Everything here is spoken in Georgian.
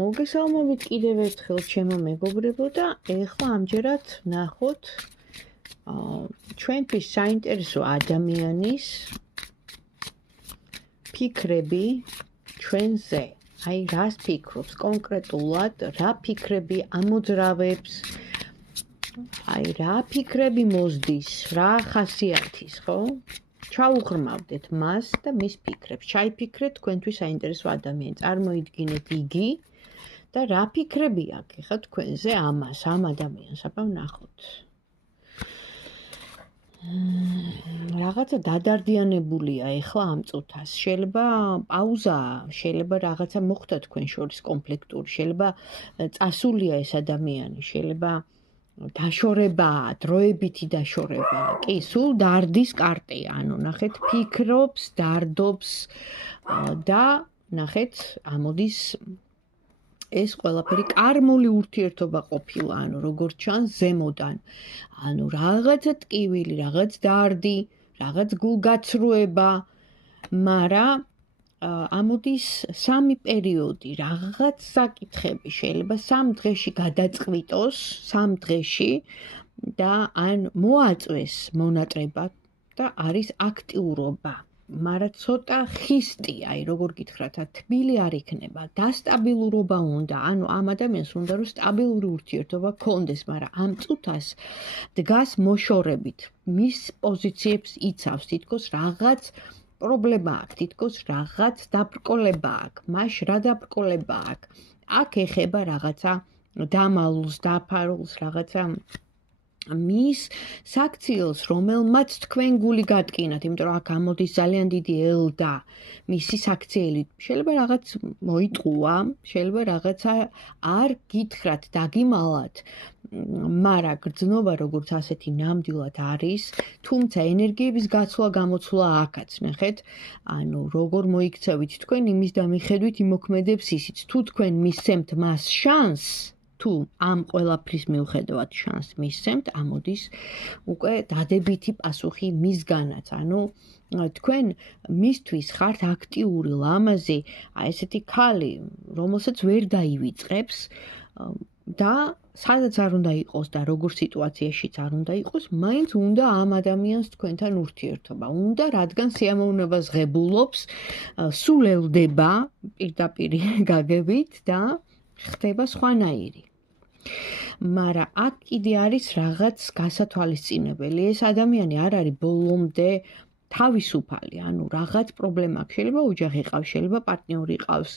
მოგესალმებით კიდევ ერთხელ ჩემო მეგობრებო და ეხლა ამჯერად ნახოთ ჩვენთვის საინტერესო ადამიანის ფიქრები ჩვენზე. აი რას ფიქრობს კონკრეტულად, რა ფიქრები ამოძრავებს, აი რა ფიქრები მოსდის, რა ხასიათის, ხო? ჩაუღრმავდეთ მას და მის ფიქრებს. ჩაიფიქრეთ თქვენთვის საინტერესო ადამიანი. წარმოიდგინეთ იგი და რა ფიქრები აქვს ხა თქვენზე ამას, ამ ადამიანს, აბა ვნახოთ. რაღაცა დადარდიანებულია ეხლა ამ წუთას. შეიძლება პაუზა, შეიძლება რაღაცა მოხდა თქვენ შორის კონფლიქტური, შეიძლება წასულია ეს ადამიანი, შეიძლება დაშორებაა, დროებითი დაშორებაა. კი, სულ დარდის კარტია, ანუ ნახეთ, ფიქრობს, დარდობს და ნახეთ, ამოდის ეს ყველაფერი კარმული ურთიერთობა ყოფილა, ანუ როგორც ჩანს ზემოდან. ანუ რაღაცა ტკივილი, რაღაც დარდი, რაღაც გულგაცრუება, მაგრამ ამოდის სამი პერიოდი, რაღაც საკითხები შეიძლება 3 დღეში გადაწყვიტოს, 3 დღეში და ან მოაწვეს მონატრება და არის აქტიურობა. მაგრამ ცოტა ხისტი, აი როგორ გითხრათ, თბილი არ იქნება, დასტაბილურობა უნდა, ანუ ამ ადამიანს უნდა რომ სტაბილური ურთიერთობა გქონდეს, მაგრამ ამ წუთას დგას მოშორებით, მის პოზიციებს იცავს, თითქოს რაღაც პრობლემა აქვს, თითქოს რაღაც დაბრკოლება აქვს, მას რა დაბრკოლება აქვს? აქ ეხება რაღაცა დამალულს, დაფარულს, რაღაცა მის საქციელს, რომელმაც თქვენ გული გატკინათ, იმიტომ რომ აქ ამოდის ძალიან დიდი ელდა, მისი საქციელი. შეიძლება რაღაც მოიტყუა, შეიძლება რაღაცა არ გითხრათ, დაგიმალათ, მაგრამ გრძნობა როგორც ასეთი ნამდვილად არის, თუმცა ენერგიების გაცვლა-გამოცვლა აქაც, ნახეთ, ანუ როგორ მოიქცევით თქვენ, იმის დამიხედვით იმოქმედებს ისიც. თუ თქვენ მისცემთ მას შანსს, თუ ამ ყველაფრის მიუხედავად შანსს მისცემთ, ამოდის უკვე დადებითი პასუხი მისგანაც. ანუ თქვენ მისთვის ხართ აქტიური, ლამაზი, აი ესეთი ქალი, რომელსაც ვერ დაივიწყებს და სადაც არ უნდა იყოს და როგორ სიტუაციაშიც არ უნდა იყოს, მაინც უნდა ამ ადამიანს თქვენთან ურთიერთობა. უნდა, რადგან სიამოვნებას ღებულობს, სულ ელდება პირდაპირ გაგებით და ხდება სხვანაირი. მაგრამ აქ კიდე არის რაღაც გასათვალისწინებელი. ეს ადამიანი არ არის ბოლომდე თავისუფალი, ანუ რაღაც პრობლემა აქვს. შეიძლება ოჯახი ყავს, შეიძლება პარტნიორი ყავს.